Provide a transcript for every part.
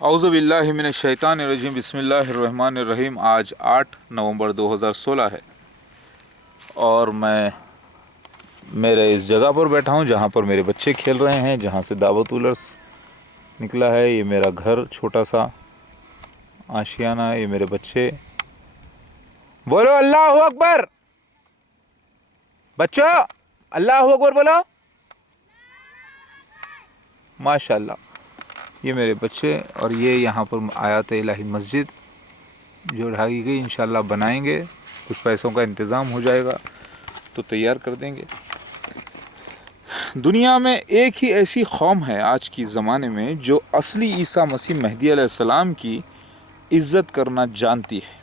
اعوذ باللہ من الشیطان الرجیم، بسم اللہ الرحمن الرحیم۔ آج 8 نومبر 2016 ہے اور میں میرے اس جگہ پر بیٹھا ہوں جہاں پر میرے بچے کھیل رہے ہیں، جہاں سے دعوت اولرس نکلا ہے۔ یہ میرا گھر، چھوٹا سا آشیانہ، یہ میرے بچے۔ بولو اللہ اکبر بچوں، اللہ اکبر بولو، ماشاء اللہ۔ یہ میرے بچے، اور یہ یہاں پر آیات الہی مسجد جو ڈھائی گئی، انشاءاللہ بنائیں گے، کچھ پیسوں کا انتظام ہو جائے گا تو تیار کر دیں گے۔ دنیا میں ایک ہی ایسی قوم ہے آج کی زمانے میں جو اصلی عیسیٰ مسیح مہدی علیہ السلام کی عزت کرنا جانتی ہے۔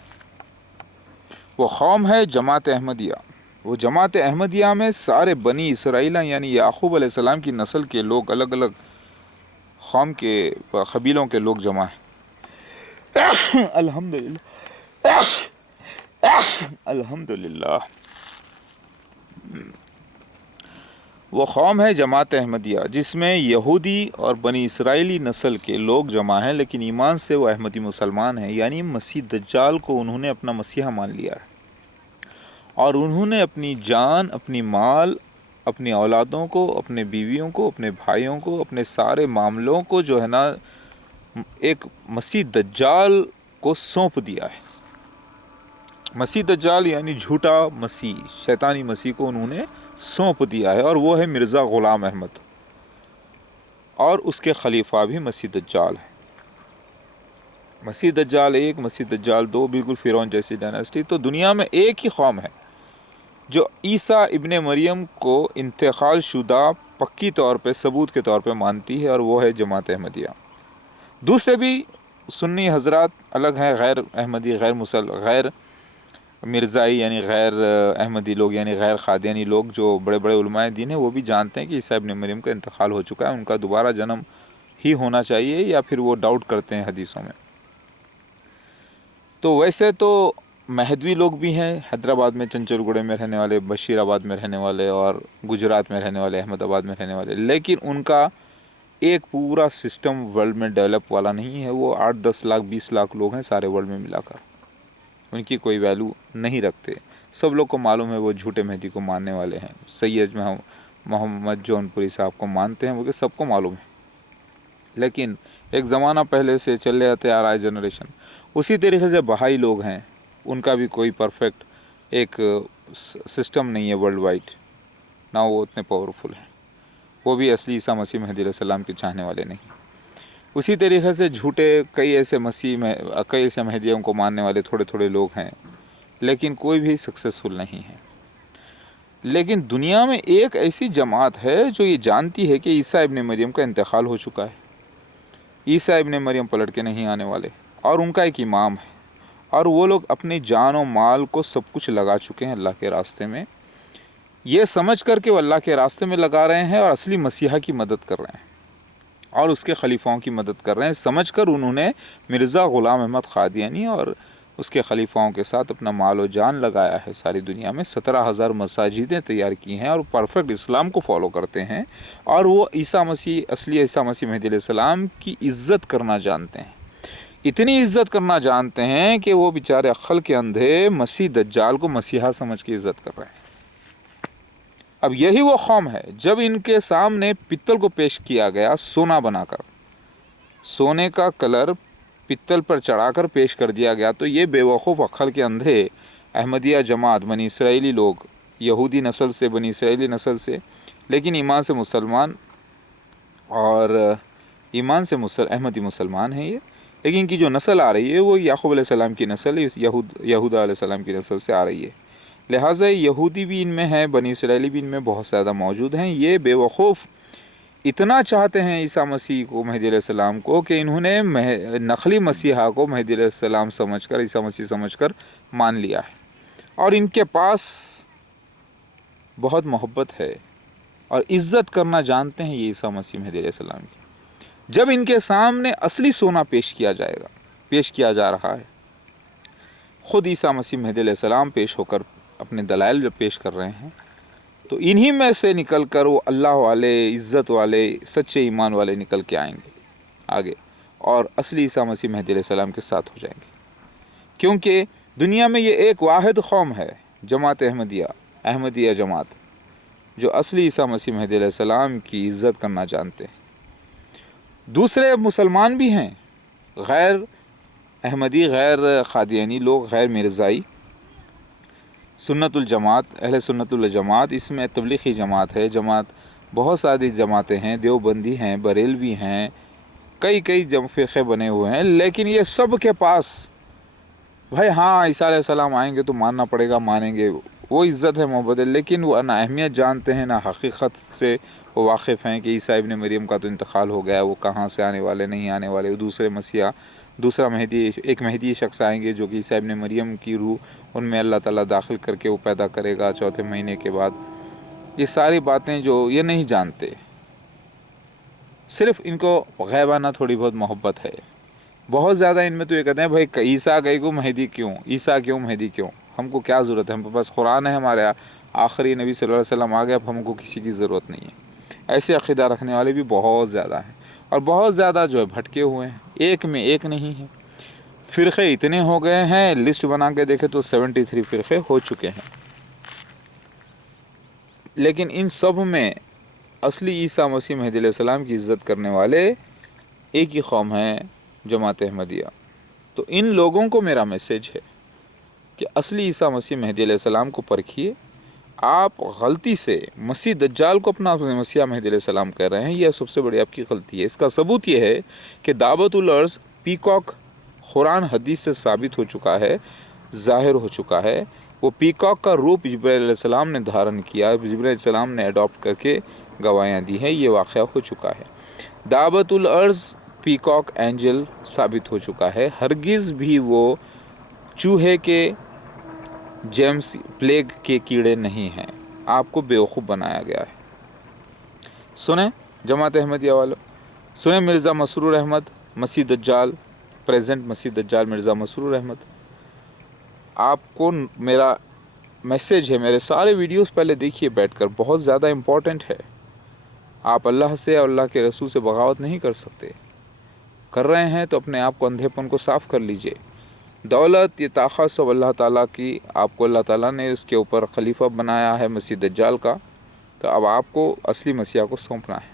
وہ قوم ہے جماعت احمدیہ۔ وہ جماعت احمدیہ میں سارے بنی اسرائیل یعنی یعقوب علیہ السلام کی نسل کے لوگ، الگ الگ قوم کے قبیلوں کے لوگ جمع ہیں۔ الحمدللہ الحمدللہ۔ وہ قوم ہے جماعت احمدیہ جس میں یہودی اور بنی اسرائیلی نسل کے لوگ جمع ہیں، لیکن ایمان سے وہ احمدی مسلمان ہیں، یعنی مسیح دجال کو انہوں نے اپنا مسیحا مان لیا ہے، اور انہوں نے اپنی جان، اپنی مال، اپنی اولادوں کو، اپنے بیویوں کو، اپنے بھائیوں کو، اپنے سارے معاملوں کو جو ہے نا ایک مسیح دجال کو سونپ دیا ہے۔ مسیح دجال یعنی جھوٹا مسیح، شیطانی مسیح کو انہوں نے سونپ دیا ہے، اور وہ ہے مرزا غلام احمد، اور اس کے خلیفہ بھی مسیح دجال ہے۔ مسیح دجال 1، مسیح دجال 2، بالکل فرعون جیسی ڈائناسٹی۔ تو دنیا میں ایک ہی قوم ہے جو عیسیٰ ابن مریم کو انتقال شدہ پکی طور پہ، ثبوت کے طور پہ مانتی ہے، اور وہ ہے جماعت احمدیہ۔ دوسرے بھی سنی حضرات الگ ہیں، غیر احمدی، غیر مرزائی یعنی غیر احمدی لوگ، یعنی غیر قادیانی لوگ، جو بڑے بڑے علماء دین ہیں، وہ بھی جانتے ہیں کہ عیسیٰ ابن مریم کا انتقال ہو چکا ہے، ان کا دوبارہ جنم ہی ہونا چاہیے، یا پھر وہ ڈاؤٹ کرتے ہیں حدیثوں میں۔ تو ویسے تو مہدوی لوگ بھی ہیں، حیدرآباد میں، چنچل گڑھے میں رہنے والے، بشیر آباد میں رہنے والے، اور گجرات میں رہنے والے، احمد آباد میں رہنے والے، لیکن ان کا ایک پورا سسٹم ورلڈ میں ڈیولپ والا نہیں ہے۔ وہ 8، 10 لاکھ، 20 لاکھ لوگ ہیں سارے ورلڈ میں ملا کر، ان کی کوئی ویلیو نہیں رکھتے۔ سب لوگ کو معلوم ہے وہ جھوٹے مہدی کو ماننے والے ہیں۔ سید محمد جون پوری صاحب کو مانتے ہیں، وہ کہ سب کو معلوم ہے، لیکن ایک زمانہ پہلے سے چلے آتے آ رہا ہے جنریشن۔ اسی طریقے سے بہائی لوگ ہیں، ان کا بھی کوئی پرفیکٹ ایک سسٹم نہیں ہے ورلڈ وائڈ، نہ وہ اتنے پاورفل ہیں، وہ بھی اصلی عیسیٰ مسیح مہدی علیہ السلام کے چاہنے والے نہیں۔ اسی طریقے سے جھوٹے کئی ایسے مہدیوں کو ماننے والے تھوڑے تھوڑے لوگ ہیں، لیکن کوئی بھی سکسیسفل نہیں ہے۔ لیکن دنیا میں ایک ایسی جماعت ہے جو یہ جانتی ہے کہ عیسیٰ ابن مریم کا انتقال ہو چکا ہے، عیسیٰ ابن مریم پلٹ کے نہیں آنے والے، اور ان کا ایک امام ہے، اور وہ لوگ اپنی جان و مال کو سب کچھ لگا چکے ہیں اللہ کے راستے میں، یہ سمجھ کر کہ وہ اللہ کے راستے میں لگا رہے ہیں اور اصلی مسیحا کی مدد کر رہے ہیں، اور اس کے خلیفاؤں کی مدد کر رہے ہیں، سمجھ کر انہوں نے مرزا غلام احمد قادیانی اور اس کے خلیفاؤں کے ساتھ اپنا مال و جان لگایا ہے۔ ساری دنیا میں 17,000 مساجدیں تیار کی ہیں، اور پرفیکٹ اسلام کو فالو کرتے ہیں، اور وہ عیسیٰ مسیح، اصلی عیسیٰ مسیح مہدی علیہ السلام کی عزت کرنا جانتے ہیں۔ اتنی عزت کرنا جانتے ہیں کہ وہ بیچارے عقل کے اندھے مسیح دجال کو مسیحا سمجھ کے عزت کر رہے ہیں۔ اب یہی وہ قوم ہے، جب ان کے سامنے پتل کو پیش کیا گیا سونا بنا کر، سونے کا کلر پتل پر چڑھا کر پیش کر دیا گیا، تو یہ بے وقوف عقل کے اندھے احمدیہ جماعت، بنی اسرائیلی لوگ، یہودی نسل سے، بنی اسرائیلی نسل سے، لیکن ایمان سے مسلمان، اور ایمان سے احمدی مسلمان ہیں یہ، لیکن ان کی جو نسل آ رہی ہے وہ یعقوب علیہ السلام کی نسل، یہودا علیہ السلام کی نسل سے آ رہی ہے، لہٰذا یہودی بھی ان میں ہیں، بنی اسرائیلی بھی ان میں بہت زیادہ موجود ہیں۔ یہ بے وقوف اتنا چاہتے ہیں عیسیٰ مسیح کو، مہدی علیہ السلام کو، کہ انہوں نے نقلی مسیحا کو مہدی علیہ السلام سمجھ کر، عیسیٰ مسیح سمجھ کر مان لیا ہے، اور ان کے پاس بہت محبت ہے اور عزت کرنا جانتے ہیں یہ عیسیٰ مسیح مہدی علیہ السلام کی۔ جب ان کے سامنے اصلی سونا پیش کیا جا رہا ہے، خود عیسیٰ مسیح مہدی علیہ السلام پیش ہو کر اپنے دلائل جب پیش کر رہے ہیں، تو انہی میں سے نکل کر وہ اللہ والے، عزت والے، سچے ایمان والے نکل کے آئیں گے آگے، اور اصلی عیسیٰ مسیح مہدی علیہ السلام کے ساتھ ہو جائیں گے، کیونکہ دنیا میں یہ ایک واحد قوم ہے، جماعت احمدیہ جماعت، جو اصلی عیسیٰ مسیح مہدی علیہ السلام کی عزت کرنا جانتے ہیں۔ دوسرے مسلمان بھی ہیں، غیر احمدی، غیر قادیانی لوگ، غیر مرزائی، سنت الجماعت، اہل سنت الجماعت، اس میں تبلیغی جماعت ہے، جماعت بہت ساری جماعتیں ہیں، دیوبندی ہیں، بریلوی ہیں، کئی فرقے بنے ہوئے ہیں، لیکن یہ سب کے پاس بھائی ہاں عیسیٰ علیہ السلام آئیں گے تو ماننا پڑے گا، مانیں گے، وہ عزت ہے، محبت ہے، لیکن وہ نہ اہمیت جانتے ہیں، نہ حقیقت سے وہ واقف ہیں کہ عیسیٰ ابن مریم کا تو انتقال ہو گیا، وہ کہاں سے آنے والے، نہیں آنے والے، وہ دوسرا مہدی، ایک مہدی شخص آئیں گے جو کہ عیسیٰ ابن مریم کی روح ان میں اللہ تعالیٰ داخل کر کے وہ پیدا کرے گا 4 مہینے کے بعد۔ یہ ساری باتیں جو یہ نہیں جانتے، صرف ان کو غیبانہ تھوڑی بہت محبت ہے، بہت زیادہ ان میں تو یہ کہتے ہیں بھائی عیسیٰ گئی کو مہدی کیوں، عیسیٰ کیوں، مہدی کیوں، ہم کو کیا ضرورت ہے، ہم پاس قرآن ہے، ہمارے آخری نبی صلی اللہ علیہ وسلم آ گیا، اب ہم کو کسی کی ضرورت نہیں ہے۔ ایسے عقیدہ رکھنے والے بھی بہت زیادہ ہیں، اور بہت زیادہ جو ہے بھٹکے ہوئے ہیں، ایک میں ایک نہیں ہے، فرقے اتنے ہو گئے ہیں، لسٹ بنا کے دیکھے تو 73 فرقے ہو چکے ہیں، لیکن ان سب میں اصلی عیسیٰ مسیح مہدی علیہ السلام کی عزت کرنے والے ایک ہی قوم ہے، جماعت احمدیہ۔ تو ان لوگوں کو میرا میسیج ہے کہ اصلی عیسیٰ مسیح مہدی علیہ السلام کو پرکھیے۔ آپ غلطی سے مسیح دجال کو اپنا مسیح مہدی علیہ السلام کہہ رہے ہیں، یہ سب سے بڑی آپ کی غلطی ہے۔ اس کا ثبوت یہ ہے کہ دعوت الارض پیکاک قرآن حدیث سے ثابت ہو چکا ہے، ظاہر ہو چکا ہے، وہ پیکاک کا روپ جبرائیل علیہ السلام نے دھارن کیا، جبرائیل علیہ السلام نے اڈاپٹ کر کے گواہیاں دی ہیں، یہ واقعہ ہو چکا ہے۔ دعوت الارض پیکاک اینجل ثابت ہو چکا ہے، ہرگز بھی وہ چوہے کے جیمس پلیگ کے کیڑے نہیں ہیں، آپ کو بیوقوف بنایا گیا ہے۔ سنیں جماعت احمدیہ والوں، سنیں مرزا مسرور احمد، مسیح دجال، پریزنٹ مسیح دجال مرزا مسرور احمد۔ آپ کو میرا میسیج ہے، میرے سارے ویڈیوز پہلے دیکھیے بیٹھ کر، بہت زیادہ امپورٹنٹ ہے۔ آپ اللہ سے اور اللہ کے رسول سے بغاوت نہیں کر سکتے، کر رہے ہیں تو اپنے آپ کو اندھے پن کو صاف کر لیجئے۔ دولت، یہ طاقت سب اللہ تعالیٰ کی، آپ کو اللہ تعالیٰ نے اس کے اوپر خلیفہ بنایا ہے مسیح دجال کا، تو اب آپ کو اصلی مسیح کو سونپنا ہے،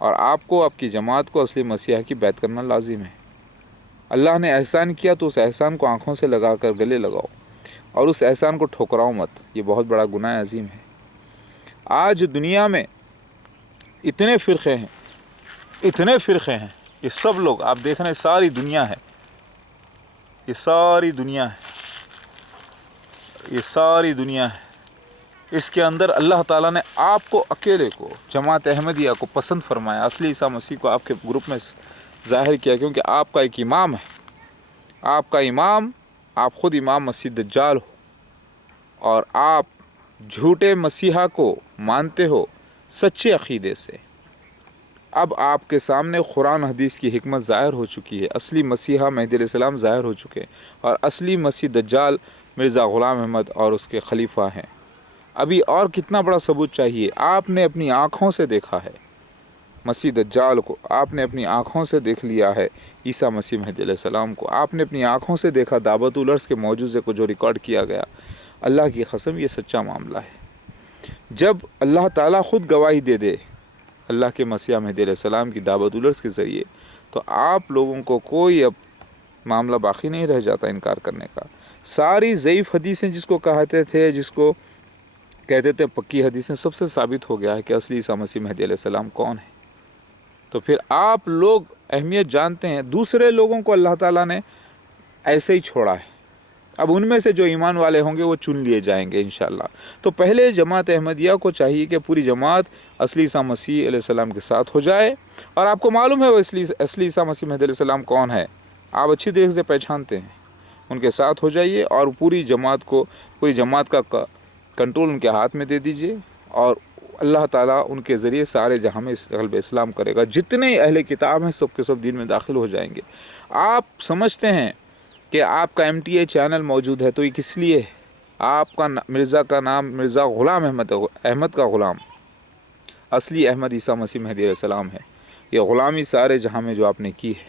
اور آپ کو، آپ کی جماعت کو اصلی مسیح کی بیعت کرنا لازم ہے۔ اللہ نے احسان کیا تو اس احسان کو آنکھوں سے لگا کر گلے لگاؤ، اور اس احسان کو ٹھکراؤ مت، یہ بہت بڑا گناہ عظیم ہے۔ آج دنیا میں اتنے فرقے ہیں، یہ سب لوگ آپ دیکھ رہے ہیں، ساری دنیا ہے، یہ ساری دنیا ہے، اس کے اندر اللہ تعالیٰ نے آپ کو اکیلے کو، جماعت احمدیہ کو پسند فرمایا، اصلی عیسیٰ مسیح کو آپ کے گروپ میں ظاہر کیا، کیونکہ آپ کا ایک امام ہے، آپ کا امام، آپ خود امام مسیح دجال ہو، اور آپ جھوٹے مسیحا کو مانتے ہو سچے عقیدے سے۔ اب آپ کے سامنے قرآن حدیث کی حکمت ظاہر ہو چکی ہے، اصلی مسیحا مہدی علیہ السلام ظاہر ہو چکے ہیں، اور اصلی مسیح دجال مرزا غلام احمد اور اس کے خلیفہ ہیں۔ ابھی اور کتنا بڑا ثبوت چاہیے؟ آپ نے اپنی آنکھوں سے دیکھا ہے مسیح دجال کو، آپ نے اپنی آنکھوں سے دیکھ لیا ہے عیسیٰ مسیح مہدی علیہ السلام کو، آپ نے اپنی آنکھوں سے دیکھا دعوت الارض کے معجزے کو جو ریکارڈ کیا گیا۔ اللہ کی قسم یہ سچا معاملہ ہے۔ جب اللہ تعالیٰ خود گواہی دے دے اللہ کے مسیح مہدی علیہ السلام کی دعوت الارض کے ذریعے، تو آپ لوگوں کو کوئی اب معاملہ باقی نہیں رہ جاتا انکار کرنے کا۔ ساری ضعیف حدیثیں جس کو کہتے تھے، جس کو کہتے تھے پکی حدیثیں، سب سے ثابت ہو گیا ہے کہ اصلی عیسیٰ مسیح مہدی علیہ السلام کون ہے۔ تو پھر آپ لوگ اہمیت جانتے ہیں، دوسرے لوگوں کو اللہ تعالیٰ نے ایسے ہی چھوڑا ہے، اب ان میں سے جو ایمان والے ہوں گے وہ چن لیے جائیں گے انشاءاللہ۔ تو پہلے جماعت احمدیہ کو چاہیے کہ پوری جماعت اصلی عیسیٰ مسیح علیہ السلام کے ساتھ ہو جائے، اور آپ کو معلوم ہے وہ اصلی عیسیٰ مسیح مہدی علیہ السلام کون ہے، آپ اچھی طریقے سے پہچانتے ہیں، ان کے ساتھ ہو جائیے، اور پوری جماعت کا کنٹرول ان کے ہاتھ میں دے دیجئے، اور اللہ تعالیٰ ان کے ذریعے سارے جہاں میں غلبہ اسلام کرے گا۔ جتنے اہل کتاب ہیں سب کے سب دین میں داخل ہو جائیں گے۔ آپ سمجھتے ہیں کہ آپ کا MTA چینل موجود ہے تو یہ کس لیے ہے؟ آپ کا مرزا کا نام مرزا غلام احمد کا غلام، اصلی احمد عیسیٰ مسیح مہدی علیہ السلام ہے۔ یہ غلامی سارے جہاں میں جو آپ نے کی ہے،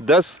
10